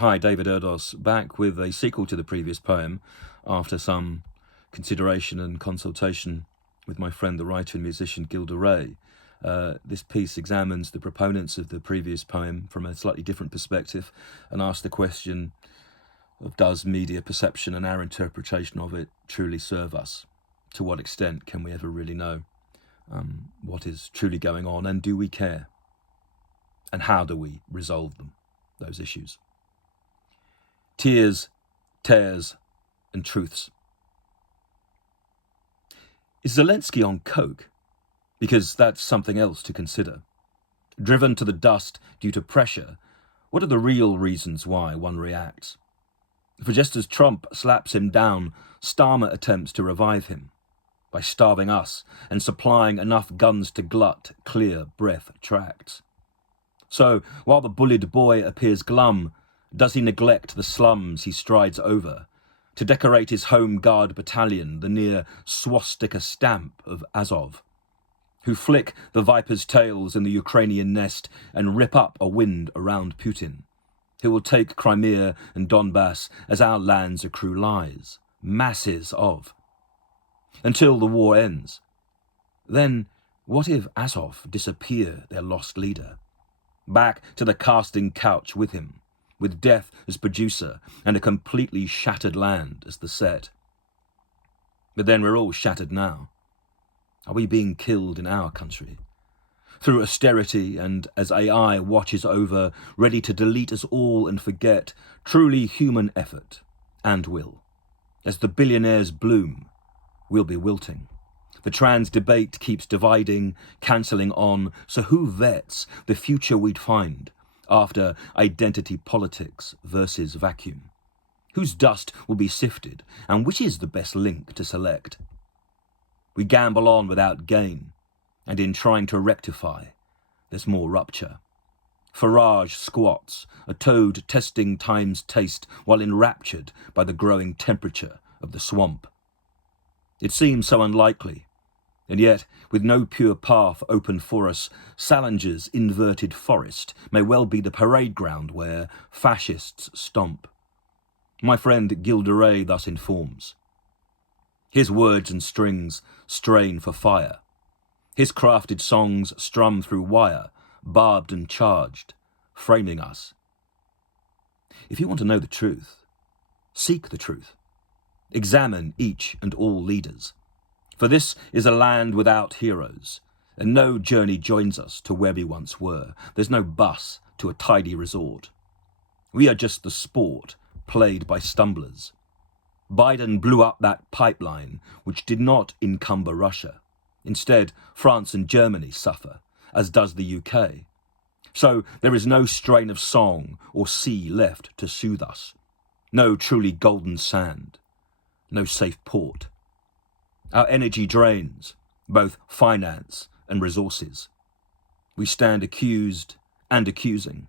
Hi, David Erdos, back with a sequel to the previous poem after some consideration and consultation with my friend, the writer and musician Gilda Ray. This piece examines the proponents of the previous poem from a slightly different perspective and asks the question of does media perception and our interpretation of it truly serve us? To what extent can we ever really know what is truly going on, and do we care? And how do we resolve them, those issues? Tears, tears, and truths. Is Zelensky on coke? Because that's something else to consider. Driven to the dust due to pressure, what are the real reasons why one reacts? For just as Trump slaps him down, Starmer attempts to revive him by starving us and supplying enough guns to glut clear breath tracts. So, while the bullied boy appears glum, does he neglect the slums he strides over to decorate his home guard battalion the near swastika stamp of Azov, who flick the viper's tails in the Ukrainian nest and rip up a wind around Putin, who will take Crimea and Donbass as our lands accrue lies, masses of, until the war ends? Then what if Azov disappear their lost leader, back to the casting couch with him, with death as producer and a completely shattered land as the set? But then we're all shattered now. Are we being killed in our country? Through austerity and as AI watches over, ready to delete us all and forget truly human effort and will. As the billionaires bloom, we'll be wilting. The trans debate keeps dividing, cancelling on, so who vets the future we'd find after identity politics versus vacuum? Whose dust will be sifted, and which is the best link to select? We gamble on without gain, and in trying to rectify, there's more rupture. Farage squats, a toad testing time's taste while enraptured by the growing temperature of the swamp. It seems so unlikely, and yet, with no pure path open for us, Salinger's inverted forest may well be the parade ground where fascists stomp. My friend Gilda Ray thus informs. His words and strings strain for fire. His crafted songs strum through wire, barbed and charged, framing us. If you want to know the truth, seek the truth. Examine each and all leaders. For this is a land without heroes, and no journey joins us to where we once were. There's no bus to a tidy resort. We are just the sport played by stumblers. Biden blew up that pipeline which did not encumber Russia. Instead, France and Germany suffer, as does the UK. So there is no strain of song or sea left to soothe us. No truly golden sand. No safe port. Our energy drains, both finance and resources. We stand accused and accusing,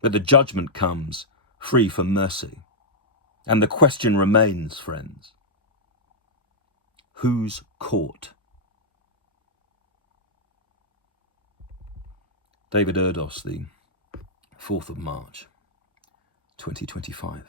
but the judgment comes free from mercy. And the question remains, friends, who's caught? David Erdos, the 4th of March, 2025.